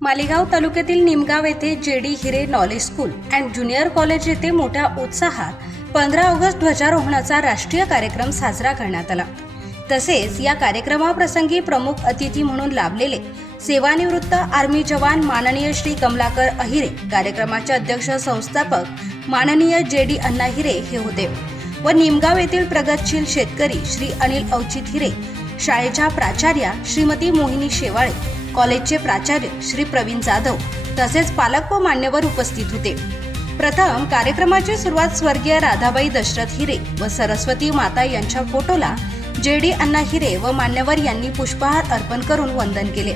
मालेगाव तालुक्यातील निमगाव येथे JD Hire knowledge school and junior college येथे मोठ्या उत्साहात 15 ऑगस्ट ध्वजारोहणाचा राष्ट्रीय कार्यक्रम साजरा करण्यात आला। तसेच या कार्यक्रमाप्रसंगी प्रमुख अतिथी म्हणून लाभलेले सेवानिवृत्त आर्मी जवान माननीय श्री कमलाकर अहिरे, कार्यक्रमाचे अध्यक्ष संस्थापक माननीय जेडी अण्णा हिरे हे होते व निमगाव येथील प्रगतशील शेतकरी श्री अनिल अवचित हिरे, शाळेच्या प्राचार्या श्रीमती मोहिनी शेवाळे, कॉलेजचे प्राचार्य श्री प्रवीण जाधव तसेच पालक व मान्यवर उपस्थित होते। प्रथम कार्यक्रमाची सुरुवात स्वर्गीय राधाबाई दशरथ हिरे व सरस्वती माता यांच्या फोटोला जेडी अण्णा हिरे व मान्यवर यांनी पुष्पहार अर्पण करून वंदन केले।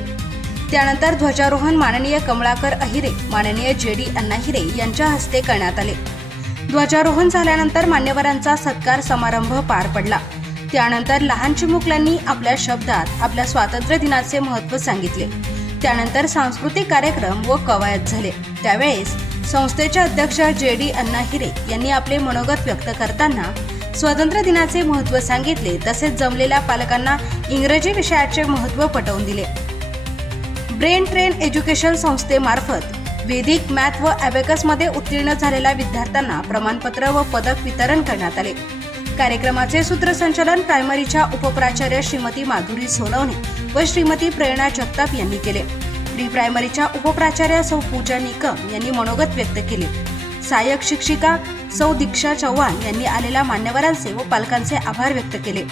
त्यानंतर ध्वजारोहण माननीय कमलाकर अहिरे, माननीय जेडी अण्णा हिरे यांच्या हस्ते करण्यात आले। ध्वजारोहण झाल्यानंतर मान्यवरांचा सत्कार समारंभ पार पडला। त्यानंतर लहान चिमुकल्यांनी आपल्या शब्दात आपल्या स्वातंत्र्य दिनाचे महत्त्व सांगितले। त्यानंतर सांस्कृतिक कार्यक्रम व कवायत झाले। त्यावेळेस संस्थेचे अध्यक्ष जेडी अण्णा हिरे यांनी आपले मनोगत व्यक्त करताना स्वातंत्र्य दिनाचे महत्त्व सांगितले। तसेच जमलेल्या पालकांना इंग्रजी विषयाचे महत्त्व पटवून दिले। ब्रेन ट्रेन एज्युकेशन संस्थेमार्फत वेदिक मॅथ व ॲबॅकस मध्ये उत्तीर्ण झालेल्या विद्यार्थ्यांना प्रमाणपत्र व पदक वितरण करण्यात आले। कार्यक्रमाचे सूत्रसंचालन प्रायमरीच्या उपप्राचार्य श्रीमती माधुरी सोनवणे व श्रीमती प्रेरणा जगताप यांनी केले। प्री प्रायमरीच्या उपप्राचार्य सौ पूजा निकम यांनी मनोगत व्यक्त केले। सहाय्यक शिक्षिका सौ दीक्षा चव्हाण यांनी आलेल्या मान्यवरांचे व पालकांचे आभार व्यक्त केले।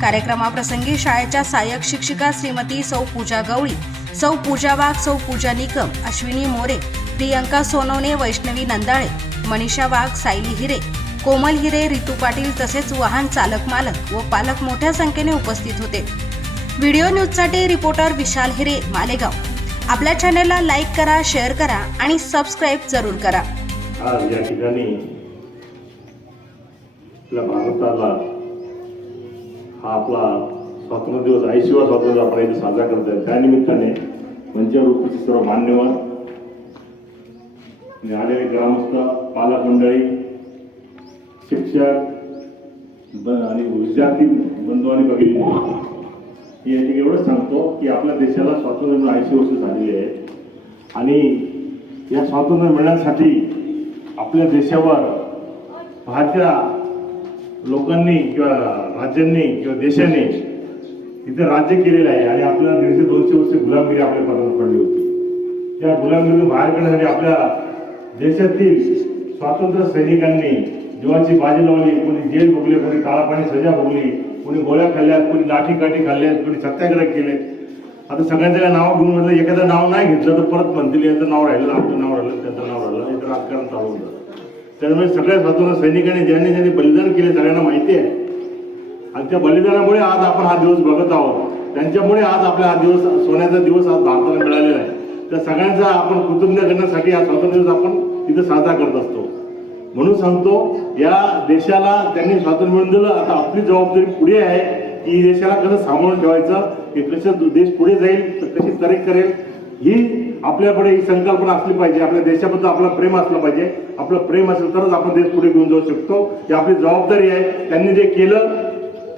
कार्यक्रमाप्रसंगी शाळेच्या सहाय्यक शिक्षिका श्रीमती सौ पूजा गवळी, सौ पूजा वाघ, सौ पूजा निकम, अश्विनी मोरे, प्रियंका सोनवणे, वैष्णवी नंदाळे, मनीषा वाघ, सायली हिरे, कोमल हिरे, रितू पाटील तसेच वाहन चालक मालक व पालक मोठ्या संख्येने उपस्थित होते। व्हिडिओ न्यूजसाठी रिपोर्टर विशाल हिरे, मालेगाव। आपल्या चॅनलला लाईक करा, शेअर करा आणि सबस्क्राईब जरूर करा। आज या ठिकाणी आपल्या भारताला हा आपला स्वातंत्र्य दिवस 80वा स्वातंत्र्य आपण इथे साजरा करत आहे। त्या निमित्ताने मंचावर उपस्थित सर्व मान्यवर, आलेले ग्रामस्थ, पालक मंडळी, शिक्षक आणि विद्यार्थी बंधू आणि भगिनी, याची एवढंच सांगतो की आपल्या देशाला स्वातंत्र्य 80 वर्ष झालेली आहेत आणि या स्वातंत्र्य मिळण्यासाठी आपल्या देशावर भारतीय लोकांनी किंवा राज्यांनी किंवा देशाने इथे राज्य केलेलं आहे आणि आपल्याला 150-200 वर्ष गुलामगिरी आपल्या पदावर पडली होती। त्या गुलामगिरीतून बाहेर काढण्यासाठी आपल्या देशातील स्वातंत्र्य सैनिकांनी जीवाची बाजी लावली। कोणी जेल भोगले, कोणी काळापाणी सजा भोगली, कोणी गोळ्या खाल्ल्यात, कोणी लाठीकाठी खाल्ल्यात, कोणी सत्याग्रह केले। आता सगळ्यांच्या नाव घेऊन म्हटलं, एखादं नाव नाही घेतलं तर परत म्हणतील याचं नाव राहिलं, आमचं नाव राहिलं, त्याचं नाव राहिलं, इथं राजकारण चालू होतं। त्यामुळे सगळ्या स्वातंत्र्य सैनिकांनी ज्यांनी ज्यांनी बलिदान केले सगळ्यांना माहिती आहे आणि त्या बलिदानामुळे आज आपण हा दिवस बघत आहोत। त्यांच्यामुळे आज आपला हा दिवस, सोन्याचा दिवस आज भारताला मिळालेला आहे। त्या सगळ्यांचा आपण कृतज्ञ करण्यासाठी हा स्वातंत्र्य दिवस आपण इथं साजरा करत असतो। म्हणून सांगतो, या देशाला त्यांनी स्वातंत्र्य मिळवून दिलं। आता आपली जबाबदारी पुढे आहे की देशाला कसं सांभाळून ठेवायचं, की कसं देश पुढे जाईल, कशी तरक्की करेल, ही आपल्याकडे ही संकल्पना असली पाहिजे। आपल्या देशाबद्दल आपलं प्रेम असलं पाहिजे। आपलं प्रेम असेल तरच आपण देश पुढे घेऊन जाऊ शकतो। ही आपली जबाबदारी आहे। त्यांनी जे केलं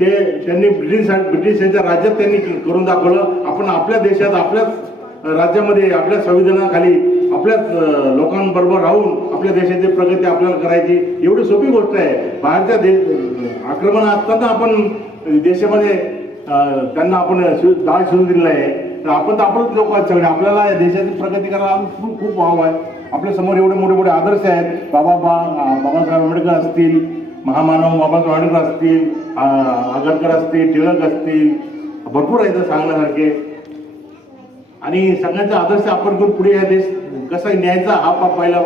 ते त्यांनी ब्रिटिशांच्या राज्यात त्यांनी करून दाखवलं। आपण आपल्या देशात, आपल्याच राज्यामध्ये, आपल्या संविधानाखाली, आपल्याच लोकांबरोबर राहून आपल्या देशाची प्रगती आपल्याला करायची, एवढी सोपी गोष्ट आहे। बाहेरच्या आक्रमण असताना आपण देशामध्ये त्यांना आपण डाळ शिजून दिलेला आहे। तर आपण तर आपणच लोक आहेत सगळे, आपल्याला या देशाची प्रगती करायला खूप खूप वाव आहे। आपल्या समोर एवढे मोठे मोठे आदर्श आहेत। बाबासाहेब आंबेडकर असतील, महामानव बाबासाहेब आंबेडकर असतील, आगरकर असतील, टिळक असतील, भरपूर आहेत सांगण्यासारखे। आणि सगळ्यांचा आदर्श आपण घेऊन पुढे या देश कसा न्यायचा हा पहिला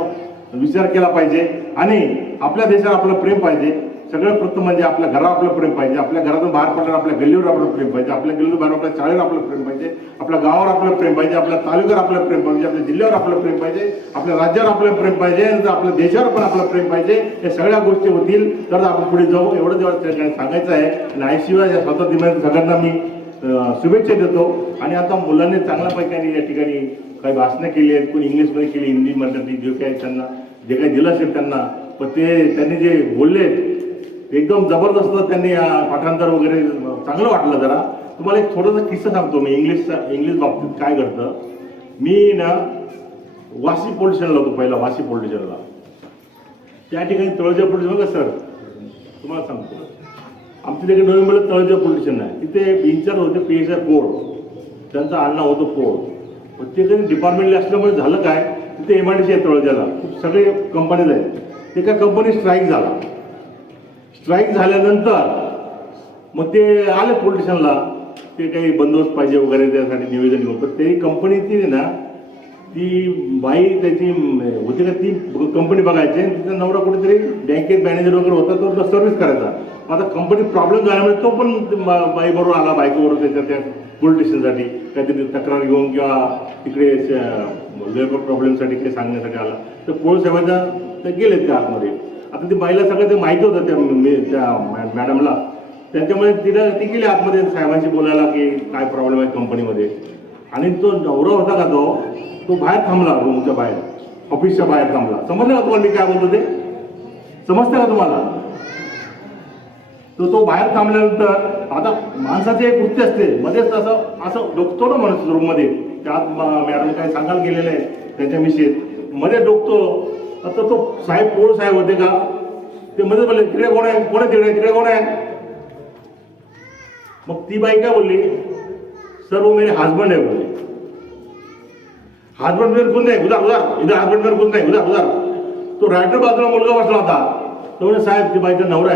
विचार केला पाहिजे। आणि आपल्या देशाला आपलं प्रेम पाहिजे। सगळ्यात प्रथम म्हणजे आपल्या घरावर आपलं प्रेम पाहिजे। आपल्या घरातून बाहेर पडल्यावर आपल्या गल्लीवर आपलं प्रेम पाहिजे। आपल्या गल्लीवर बाहेर आपल्या शाळेवर आपलं प्रेम पाहिजे। आपल्या गावावर आपलं प्रेम पाहिजे। आपल्या तालुक्यावर आपलं प्रेम पाहिजे। आपल्या जिल्ह्यावर आपलं प्रेम पाहिजे। आपल्या राज्यावर आपलं प्रेम पाहिजे। आपल्या देशावर पण आपलं प्रेम पाहिजे। या सगळ्या गोष्टी होतील तर आपण पुढे जाऊ, एवढं जेव्हा सांगायचं आहे। आणि 80व्या या स्वातंत्र्य दिनाच्या सगळ्यांना मी शुभेच्छा देतो। आणि आता मुलांनी चांगल्यापैकी या ठिकाणी काही भाषणं केली आहेत, कोणी इंग्लिशमध्ये केली, हिंदी मराठी, जे काही त्यांना जे काही दिलं असेल त्यांना, पण ते त्यांनी जे बोलले एकदम जबरदस्त त्यांनी पाठांतर वगैरे चांगलं वाटलं जरा. तुम्हाला एक थोडासा किस्सा सांगतो मी इंग्लिश बाबतीत काय घडतं. मी ना वाशी पोलीस स्टेशनला होतो पहिला, वाशी पोलीस स्टेशनला. त्या ठिकाणी तळोजा पोलीस बघा सर, तुम्हाला सांगतो आमच्या तिकडे नोव्हेंबरला तळोजा पोलीस स्टेशन आहे. तिथे इंचार्ज होते PSI पोळ, त्यांचं आडनाव होतं पोळ. पण ते कधी डिपार्टमेंटला असल्यामुळे झालं काय, तिथे MIDC आहे तळोजाला, खूप सगळे कंपनीज आहेत. एका कंपनी स्ट्राईक झाला. स्ट्राईक झाल्यानंतर मग ते आले पोलीस स्टेशनला, ते काही बंदोबस्त पाहिजे वगैरे त्यासाठी निवेदन घेऊन. पण ते कंपनीची ना ती बाई त्याची होती का, ती कंपनी बघायची. तिचा नवरा कुठेतरी बँकेत मॅनेजर वगैरे होता, तो सर्व्हिस करायचा. आता कंपनी प्रॉब्लेम झाल्यामुळे तो पण बाईबरोबर आला, बायकोबरोबर त्याच्या त्या पोलीस स्टेशनसाठी काहीतरी तक्रार घेऊन किंवा तिकडे लेबर प्रॉब्लेमसाठी काही सांगण्यासाठी आला. तर पोलीस साहेबांच्या ते गेले त्या आतमध्ये. आता ती बाईला सगळं ते माहिती होतं त्या मॅडमला, त्याच्यामुळे ती गेली आतमध्ये साहेबांशी बोलायला की काय प्रॉब्लेम आहे कंपनीमध्ये. आणि तो नवरा होता का तो बाहेर थांबला, रूमच्या बाहेर, ऑफिसच्या बाहेर थांबला. समजलं का तुम्हाला मी काय बोलतो ते? समजतं का तुम्हाला? तो बाहेर थांबल्यानंतर आता माणसाचे एक वृत्ती असते, मध्येच असं डोकतो ना माणूस रूममध्ये. त्यात मॅडम काय सांगायला गेलेले आहे त्यांच्या मिसेस, मध्ये डोकतो. आता तो साहेब पोळ साहेब होते का, ते मध्ये बोलले तिकडे कोण आहे, कोण आहे तिकडे कोण आहे. मग ती बाई काय बोलली, सर वो मेरे हस्बैंड है बोले. हस्बैंड मेरे खुद नाही, उधार इधर हस्बैंड मेरे खुद नाही, उधार. तो रायटर बाजूला मुलगा बसला होता. तो म्हणजे साहेब ती बाईचा नवरा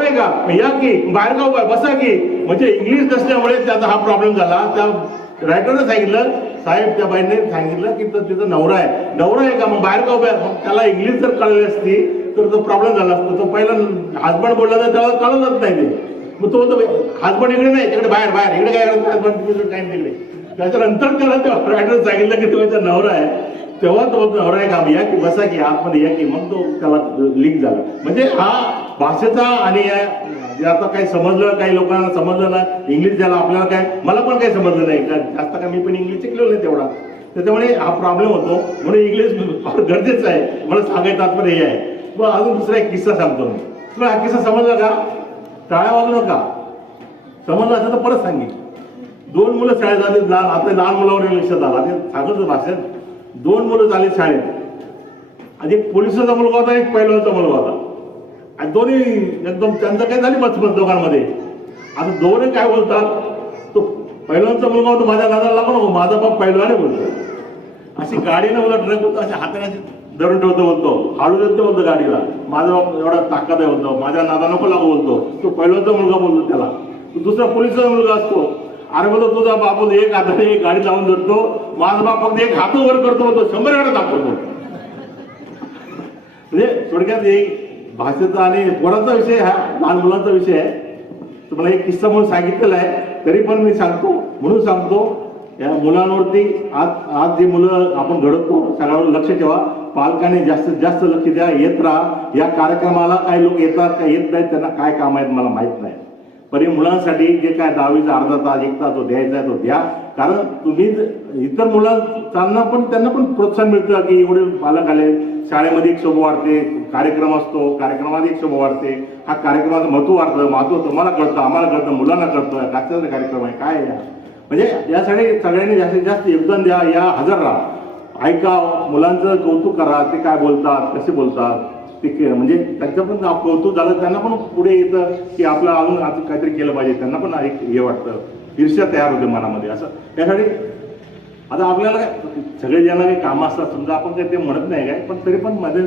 आहे का, या की बाहेर का उभा बसा की. म्हणजे इंग्लिश नसल्यामुळे त्याचा हा प्रॉब्लेम झाला. त्या रायटरने सांगितलं, साहेब त्या बाईने सांगितलं की तिचा नवरा आहे का, मग बाहेर का उभा आहे. मग त्याला इंग्लिश जर कळली असती तर तो प्रॉब्लेम झाला असता. तो पहिला हस्बंड बोलला तर त्याला कळतच नाही ते. मग तो हस्बंड इकडे नाही, तिकडे बाहेर इकडे काय हस्बंड काय तिकडे. त्याच्यानंतर त्याला त्या रायटरने सांगितलं की तो नवरा आहे. तेव्हा तो नवरा आहे का, या की बसा की आतमध्ये या की. मग तो त्याला लीक झाला. म्हणजे हा भाषेचा आणि आता काही समजलं, काही लोकांना समजलं ना इंग्लिश, ज्याला आपल्याला काय, मला पण काही समजलं नाही का जास्त, का मी पण इंग्लिश शिकलेलो नाही तेवढा. त्याच्यामुळे हा प्रॉब्लेम होतो. म्हणून इंग्लिश फार गरजेचं आहे. मला सांगायचं तात्पर्य हे आहे. मग अजून दुसरा एक किस्सा सांगतो मी. तुला हा किस्सा समजला का? टाळ्या वाजू नका. समजलं असेल तर परत सांगेन. 2 मुलं शाळेत आले, आता लहान मुलावर लक्षात आला. ते सांगत भाषेत 2 मुलं झाले शाळेत. आणि एक पोलिसाचा मुलगा होता, एक पैलवानचा मुलगा होता. आणि दोन्ही एकदम त्यांचं काय झाली मचमच दोघांमध्ये. आता दोन्ही काय बोलतात, तो पैलवानचा मुलगा होतो, माझ्या नादाला लागू नको, माझा बाप पैलवाने बोलतो. अशी गाडीनं मला ट्रक होतो, अशा हाताने धरून ठेवतो, बोलतो हळू देतो, बोलतो गाडीला, माझा बाप एवढा ताकद आहे बोलतो, माझ्या नादा नको लागू बोलतो. तो पैलवानचा मुलगा बोलतो त्याला. दुसरा पोलिसचा मुलगा असतो, अरे बोलतो तुझा बाप बोलतो एक हाताने एक गाडी लावून धरतो, माझा बाप फक्त एक हात वर करतो, बोलतो 100 वेळा दाखवतो. म्हणजे थोडक्यात एक भाषेचा आणि पोराचा विषय, हा लहान मुलांचा विषय आहे. तुम्हाला एक किस्सा म्हणून सांगितलेला आहे, तरी पण मी सांगतो म्हणून सांगतो. या मुलांवरती आज जे मुलं आपण घडवतो सगळ्यावर लक्ष ठेवा. पालकांनी जास्तीत जास्त लक्ष द्या, येत राहा. या कार्यक्रमाला काही लोक येतात का येत नाहीत, त्यांना काय काम आहेत मला माहित नाही. पण मुलांसाठी जे काय 10वीचा अर्धा तास 1 तास तो द्यायचा आहे तो द्या. कारण तुम्ही इतर मुलांना पण त्यांना पण प्रोत्साहन मिळतं की एवढे पालक आले, शाळेमध्ये एक शोभा वाढते, कार्यक्रम असतो, कार्यक्रमात एक शोभा वाढते. हा कार्यक्रमाचं महत्व वाढतं, महत्व तुम्हाला कळतं, आम्हाला कळतं, मुलांना कळतं कशाचा कार्यक्रम आहे काय आहे. म्हणजे यासाठी सगळ्यांनी जास्तीत जास्त योगदान द्या, या हजर राहा, ऐका, मुलांचं कौतुक करा, ते काय बोलतात, कसे बोलतात ते. म्हणजे त्यांचं पण कौतुक झालं, त्यांना पण पुढे येतं की आपलं अजून काहीतरी केलं पाहिजे. त्यांना पण एक हे वाटतं, ईर्ष्या तयार होते मनामध्ये. असं त्यासाठी आता आपल्याला काय सगळे ज्यांना काही कामं असतात, समजा आपण काही ते म्हणत नाही काय, पण तरी पण मध्ये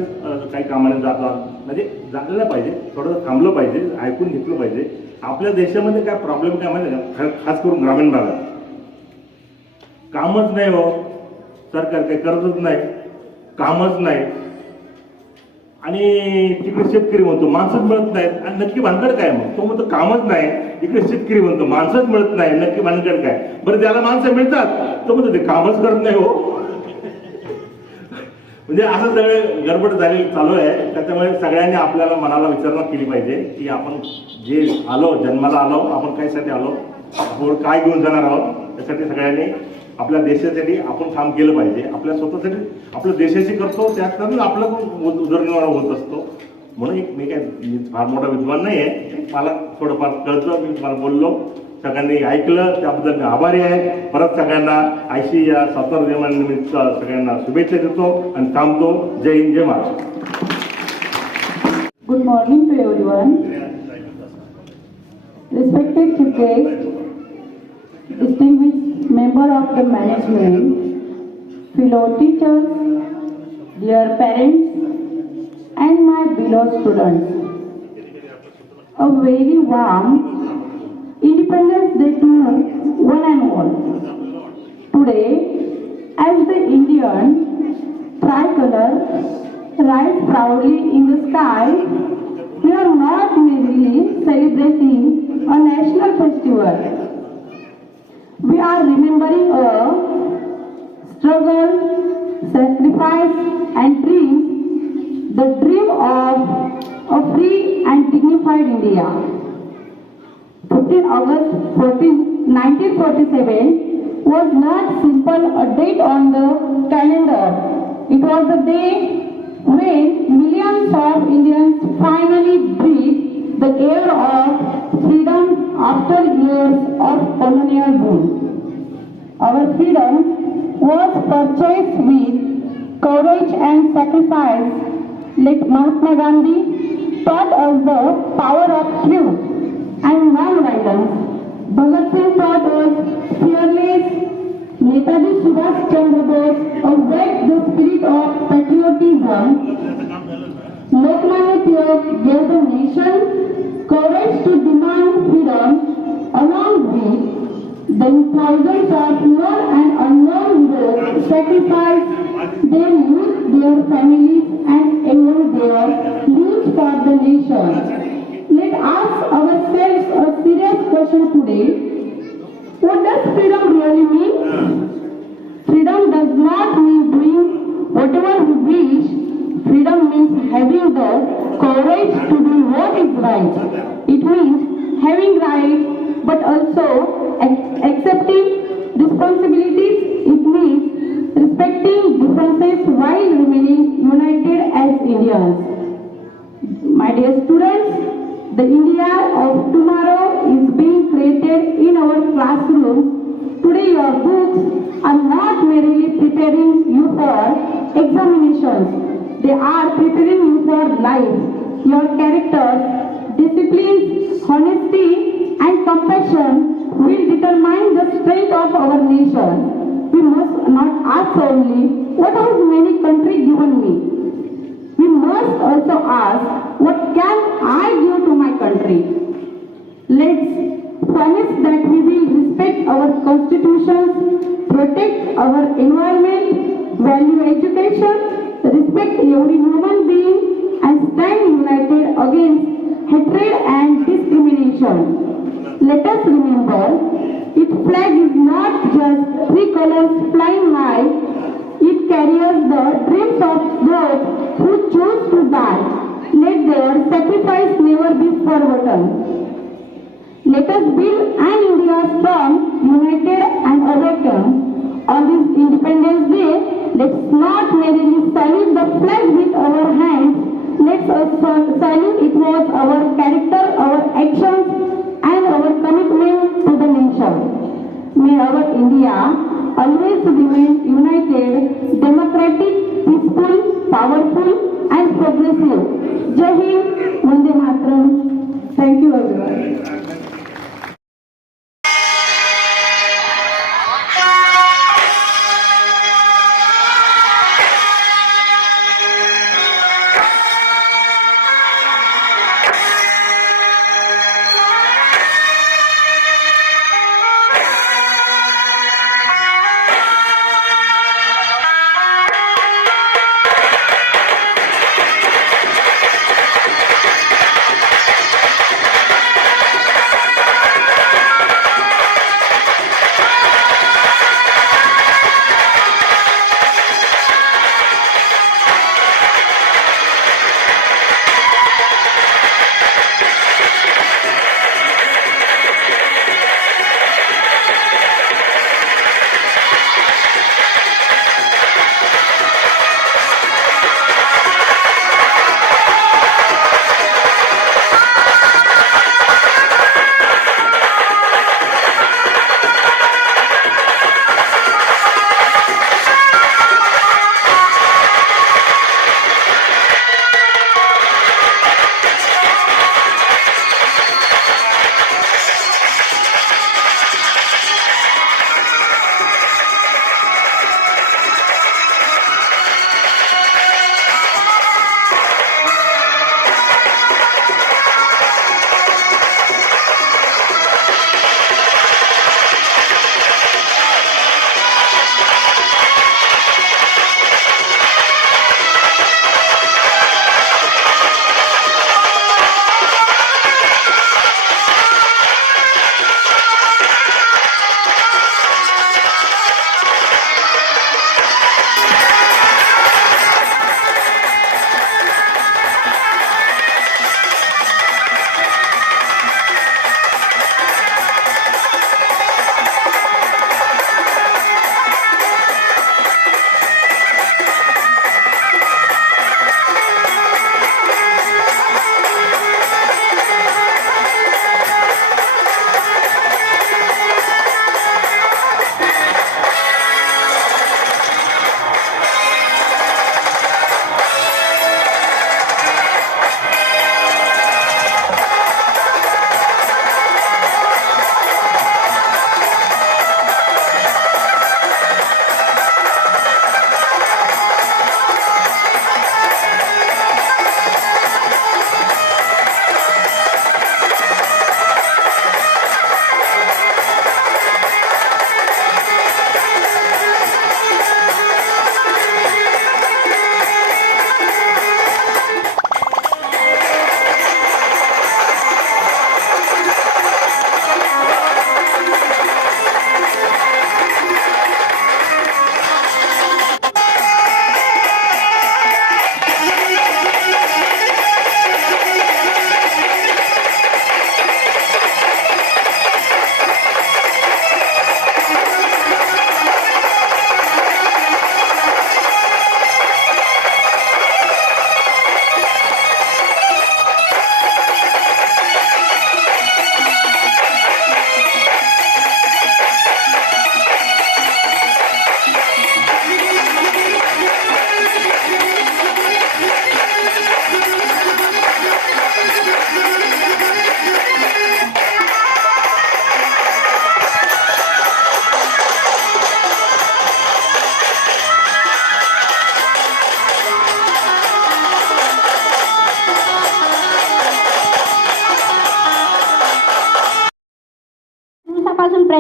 काही कामाने जातात, म्हणजे जायला पाहिजे, थोडं थांबलं पाहिजे, ऐकून घेतलं पाहिजे. आपल्या देशामध्ये काय प्रॉब्लेम काय माहिती का, खास करून ग्रामीण भागात कामच नाही हो, सरकार काही करतच नाही, कामच नाही. आणि तिकडे शेतकरी म्हणतो माणसंच मिळत नाहीत. आणि नक्की भानगड काय, मग तो म्हणतो कामच नाही, इकडे शेतकरी म्हणतो माणसंच मिळत नाही, नक्की भानगड काय. बरं त्याला माणसं मिळतात, तो म्हणतो ते कामच करत नाही हो. म्हणजे असं सगळे गडबड झालेली चालू आहे. त्याच्यामुळे सगळ्यांनी आपल्याला मनाला विचारणा केली पाहिजे की आपण जे आलो, जन्माला आलो, आपण कायसाठी आलो, आपण काय घेऊन जाणार आहोत. त्यासाठी सगळ्यांनी आपल्या देशासाठी आपण काम केलं पाहिजे. आपल्या स्वतःसाठी आपल्या देशाशी करतो, त्यातून आपलं पण उदरनिर्वाह होत असतो. म्हणून एक मी काय मी फार मोठा विद्वान नाही आहे, मला थोडंफार कळतं, मी तुम्हाला बोललो, सगळ्यांनी ऐकलं, त्याबद्दल मी आभारी आहे. परत सगळ्यांना आयशी या स्वातंत्र्य दिनानिमित्त सगळ्यांना शुभेच्छा देतो आणि थांबतो. जय हिंद, जय Maharashtra. Good morning to everyone. Respected chief guest, distinguished member of the management, fellow teachers, dear parents, and my beloved students. A very warm Independence Day to one and all. Today, as the Indian tricolor rise proudly in the sky, we are not merely celebrating a national festival. We are remembering a struggle, sacrifice, and dreams, the dream of a free and dignified India. 15 August 1947 was not simple a date on the calendar. It was the day when millions of Indians finally breathed the air of freedom after years of colonial rule. Our freedom was purchased with courage and sacrifice. Let Mahatma Gandhi taught us the power of truth and non-violence. Bhagat Singh taught us fearless. Netaji Subhash Chandra Bose awakened the spirit of patriotism. Lokmanya Tilak gave the nation courage to demand freedom. Along with the thousands of known and unknown heroes sacrificed their youth, their families, and even their lives for the nation. Let us ask ourselves a serious question today. What does freedom really mean? Freedom does not mean doing whatever we wish. Freedom means having the courage to do what is right. It means having rights but also accepting responsibilities. It means respecting differences while remaining united as Indians. My dear students, the India of tomorrow is being created in our classrooms. Today your books are not merely preparing you for examinations. They are preparing you for life. Your character, discipline, honesty and compassion will determine the strength of our nation. We must not ask only, what has many country given me? We must also ask, what can I give to my country? Let's promise that we will respect our constitutions, protect our environment, value education, respect every human being, and stand united against hatred and discrimination. Let us remember, its flag is not just three colors flying high. It carries the dreams of those who choose to die. Let their sacrifice never be forgotten. Let us build an India strong, united and awakened. On this Independence Day, let's not merely salute the flag with our hands. Let's also salute it was our character, our actions and our commitment to the nation. May our India always remain united, democratic, peaceful, powerful and progressive. Jai Hind, Vande Mataram. Thank you everyone.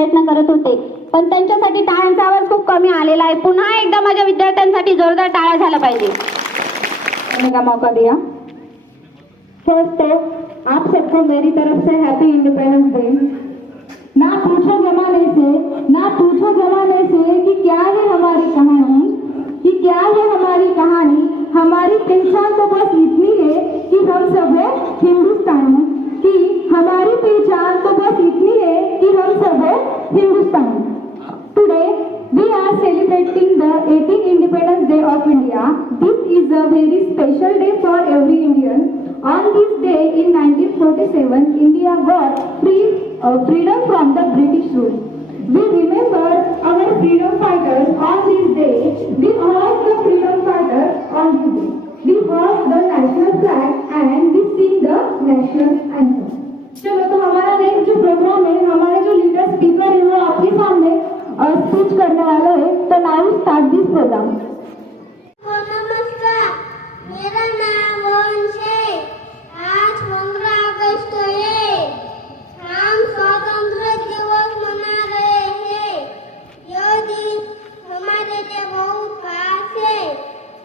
प्रयत्न करत होते, पण त्यांच्यासाठी टाळ्यांचा आवाज खूप कमी आलेला आहे. पुन्हा एकदा माझ्या विद्यार्थ्यांसाठी जोरदार टाळ्या झाल्या पाहिजे. करने का मौका दिया। फर्स्ट तो आप सबको मेरी तरफ से हैप्पी इंडिपेंडेंस डे। ना पूछो जमाने से कि क्या है हमारी कहानी, हमारी पहचान तो बस इतनी है कि हम सब है Hindustani, Today we are celebrating the 18th Independence Day of India. This is a very special day for every Indian. On this day in 1947, India got freedom from the British rule. We remember our freedom fighters on this day. We hoist the freedom fighters on this day. We hoist the national flag and we sing the national anthem. चलो, तो हमारा next जो programme है, हमारे जो leader speaker है वो आपके सामने स्पीच करने वाले हैं. तो नाउ स्टार्ट दिस प्रोग्राम. नमस्कार, मेरा नाम वंश है. आज 15 अगस्त है. हम स्वतंत्र दिवस मना रहे हैं. यह दिन हमारे लिए बहुत खास है.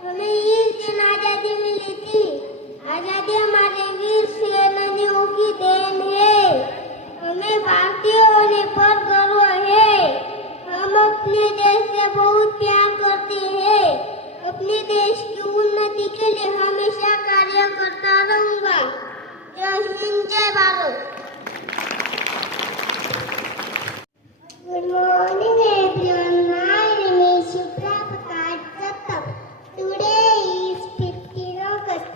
हमें इस दिन आजादी मिली थी. आजादी हमारे वीर सेनानियों की देन है. हमें भारतीय होने पर गर्व है. हम अपने देश से बहुत प्यार करते हैं. अपने देश की उन्नति के लिए हमेशा कार्य करता रहूंगा. जय हिंद, जय Bharat. Good morning everyone. My name is Shubhra Prakash Sattap. Today is 15 August.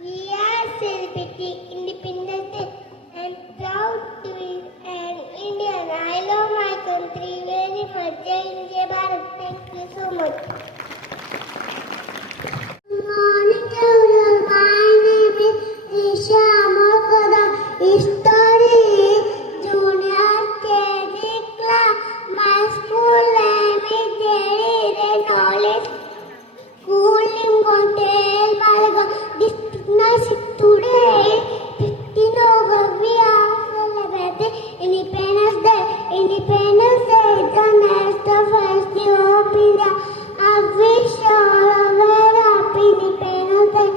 We are celebrating Independence Day. I'm proud to be an Indian. I love my country very much. Jai Hind, Jai Bharat. Thank you so much. Good morning everyone. My name is Isha Mokada. Study junior KG class. My school name is Jerry Knowledge. School in Gontel Balaga District Nasik. Today 15 August we are celebrating Independence Day. Independence Day is the national festival of India. I wish you all a very happy Independence Day.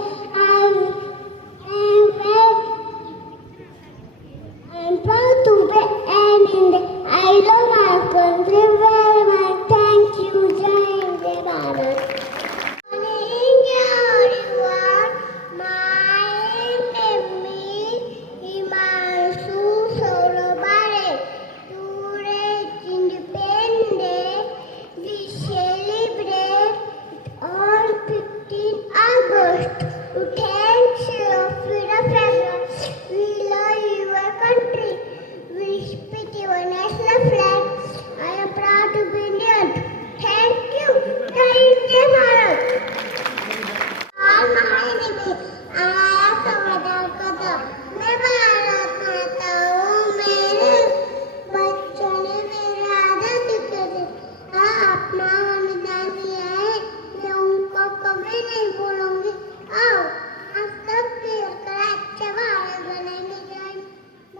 I'm proud to be an Indian. I love my country very much. Thank you. Jai Hind, Jai Bharat. Morning everyone. My name is Himanshu Saurabhare. Today is Independence Day. We celebrate on 15 August. To thank you for the freedom. We love your country. We respect your national flag. I am proud to be Indian. Thank you. Jai Hind, Jai Bharat. My name is Anaya Samadakata. मैं भारत माता हूँ. मेरे बच्चों ने मेरी आदत करी. अपना संविधान दिया है. मैं उनको कभी नहीं भूलूंगी. आओ हम सब मिलकर अच्छा भारत बनाएंगे. जय हिंद,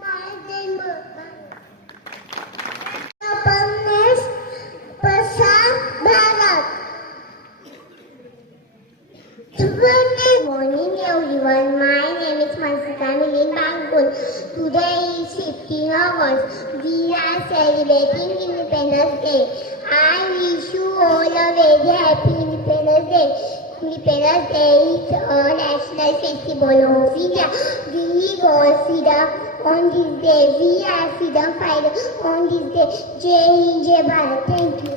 भारत जय भारत. अपने प्रसाद Bharat. Good morning everyone. My name is Mansika Milin Bangkul. Today is 15 August. We are celebrating Independence Day. I wish you all a very happy Independence Day. Independence Day is a national festival of India. We got freedom on this day. We are freedom fighters on this day. Jai Hind, Jai Bharat. Thank you.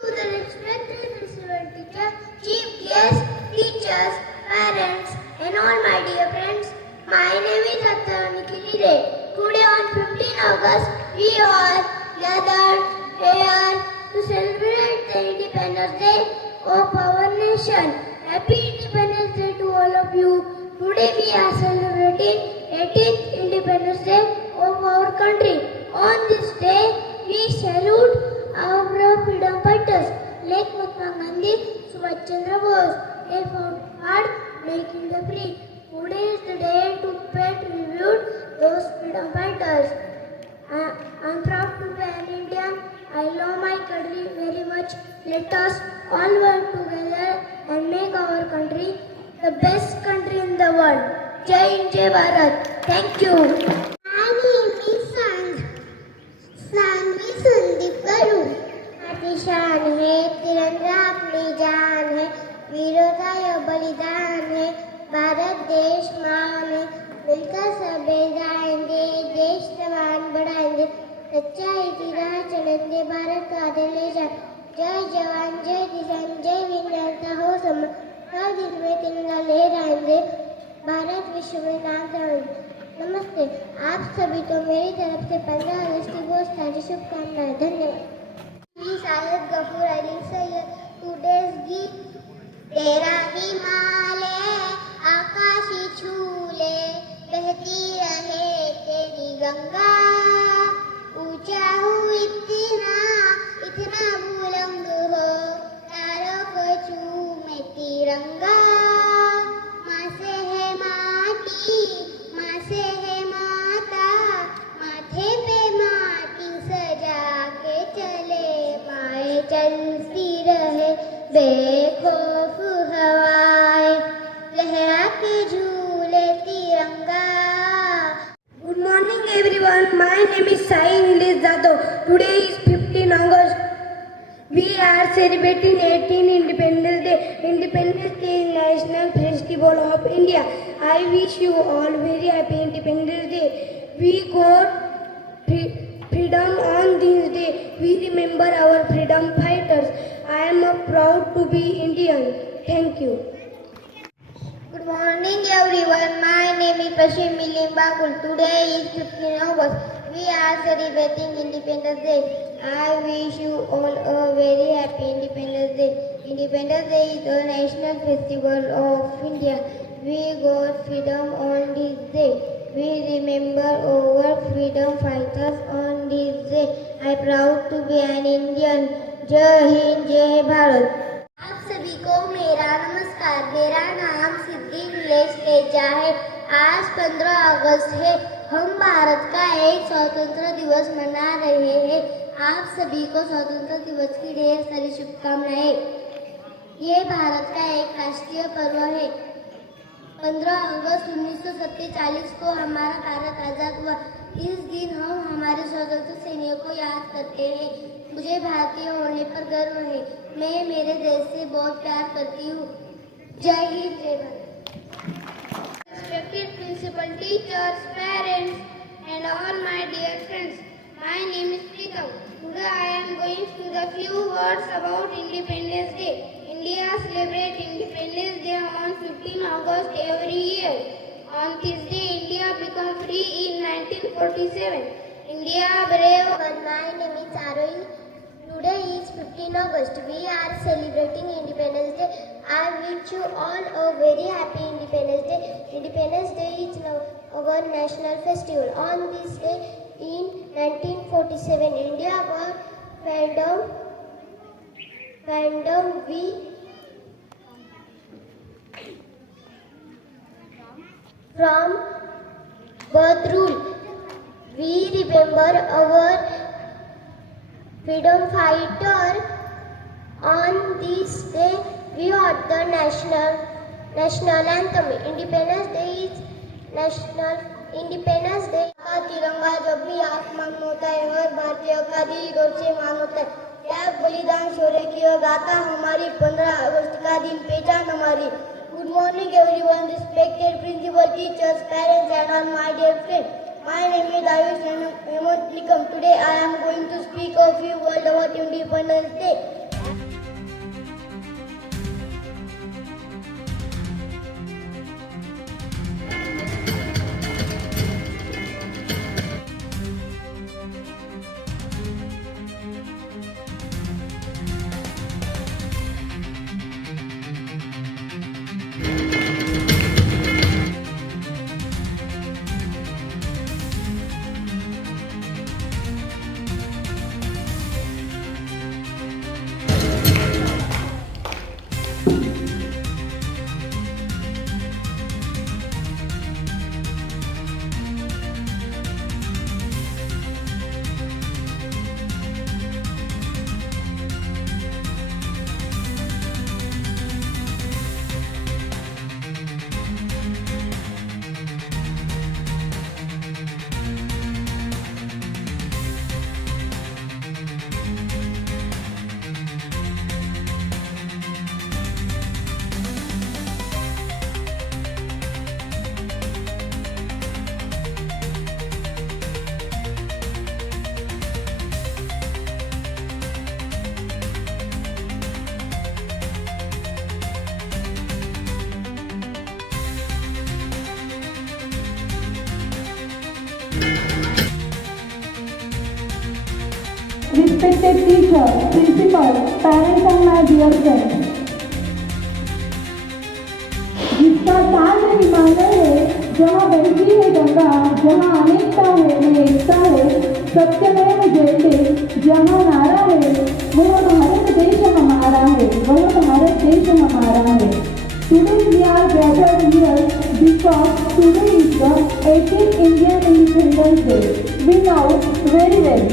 To the respected festival teacher, chief guests, teachers, parents, and all my dear friends, my name is Atharani Kirire. Today on 15 August, we all gathered here to celebrate the Independence Day of our nation. Happy Independence Day to all of you. Today we are celebrating 18th Independence Day of our country. On this day, we salute our brave freedom fighters like Mahatma Gandhi, Subhash Chandra Bose. They fought hard, making the free. Today is the day to pay tribute those freedom fighters. I'm proud to be Let us all work together and make our country the best country in the world. Jai Hind, Jai Bharat. Thank you. My name is Saanvi Sandeep करू. आपली शान है तिरंगा, अपनी जान है, वीरों का यह बलिदान है, भारत देश महान है, मिलकर सबे जाएंगे, देश जवान बढ़ाएंगे, सच्चाई की राह चलेंगे, भारत का आगे ले जाए. जय जवान जय किसान जय विज्ञान हो सम, हर दिन में तिरंगा लहराएंगे, भारत विश्व में नाम करेंगे. नमस्ते, आप सभी को मेरी तरफ से 15 अगस्त की बहुत सारी शुभकामनाएं. धन्यवाद. शायद गफूर अली सैयद. टुडेज गीत. तेरा हिमालय आकाशी छूले, बहती रहे तेरी गंगा, ऊंचा हो इतना इतना बुलंद हो, तारों को चूमे तिरंगा. माँ से है माटी, माँ से है माता, माथे पे माटी सजा के चले, माए चलती रहे बेखौफ हवाएं, लहरा के झूले तिरंगा. Good morning everyone. My name is Sai Nilesh Jadhav. Today is 15 August. We are celebrating 18 Independence Day. Independence Day is National Festival of India. I wish you all very happy Independence Day. We got freedom on this day. We remember our freedom fighters. I am proud to be Indian. Thank you. Good morning everyone. My name is Prashim Milim Bakul. Today is 15 August. We are celebrating Independence Day. I wish you all a very happy Independence Day. Independence Day is a national festival of India. We got freedom on this day. We remember our freedom fighters on this day. I am proud to be an Indian. Jai Hind, Jai Bharat. आप सभी को मेरा नमस्कार. मेरा नाम सिद्धि नीलेश तेजा है. आज 15 अगस्त है. हम भारत का एक स्वतंत्र दिवस मना रहे हैं. आप सभी को स्वतंत्र दिवस की ढेर सारी शुभकामनाएं. ये भारत का एक राष्ट्रीय पर्व है. 15 अगस्त 1947 को हमारा भारत आज़ाद हुआ. इस दिन हम हमारे स्वतंत्र सैनिकों को याद करते हैं. मुझे भारतीय होने पर गर्व है. मैं मेरे देश से बहुत प्यार करती हूँ. जय हिंद, जय Bharat. Respected principal, teachers, parents, and all my dear friends, my name is Pritam. Today I am going to the few words about Independence Day. India celebrates Independence Day on 15 August every year. On this day, India became free in 1947. India brave. My name is Aroi. Today is 15 August. We are celebrating Independence Day. I wish you all a very happy Independence Day. Independence Day is our national festival. On this day in 1947, India got freedom. We from birth rule. We remember our freedom fighter. On this day, we heard the national anthem. Independence Day is national Independence Day. का तिरंगा जब भी आसमान में होता है, हर भारतीय का दिल गौरव से मान होता है. त्याग बलिदान शौर्य की गाथा हमारी, 15 अगस्त का दिन पहचान हमारी. Good morning everyone, respected principal, teachers, parents and all my dear friends. My name is Ayush Hemant Nikam. Today I am going to speak a few words about Independence Day. respected teachers, principals, parents and my dear friends. जिसका साथ हिमालय है, जहाँ बहती है गंगा, जहाँ अनेकता है में एकता है, सत्यमेव जयते जहाँ नारा है, वह भारत देश हमारा है, वह भारत देश हमारा है. Today we are gathered here because today is the 18th Indian Independence Day. We know very well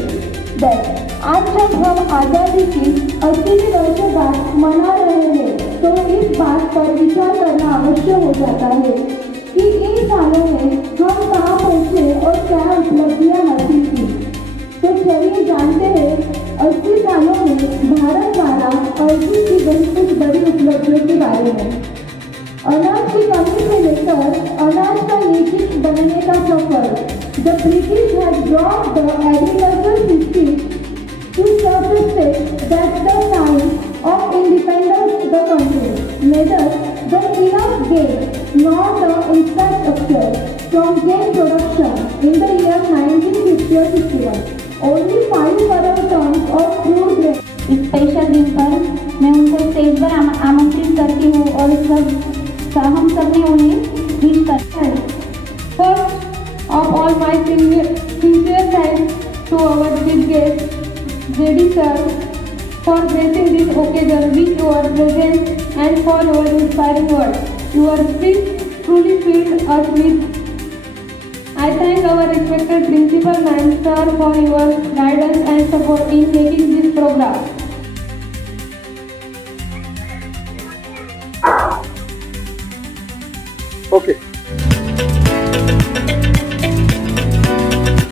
that आज जब हम आज़ादी की 80वीं वर्षगांठ मना रहे हैं, तो इस बात पर विचार करना आवश्यक हो जाता है कि इन सालों में हम कहाँ पहुँचे और क्या उपलब्धियाँ हासिल की. तो चलिए जानते हैं 80 सालों में भारत द्वारा अर्जित की गई कुछ बड़ी उपलब्धियों के बारे में. अनाज की कमी से लेकर अनाज का निश्चित बनने का सफर. The British had brought the agricultural system to such a state that the time of independence the country, neither the enough gain nor the infrastructure from grain production in the year 1950 or 51. Only 5 crore tons of crude grain. Is special दिन पर मैं उनको stage पर आमंत्रित करती हूँ और हम सब ने उन्हें wish करते हैं. First of all, my sincere thanks to our chief guest, JD sir, for gracing this occasion with your presence and for your inspiring words. Your speech truly filled us with. I thank our respected principal and sir for your guidance and support in making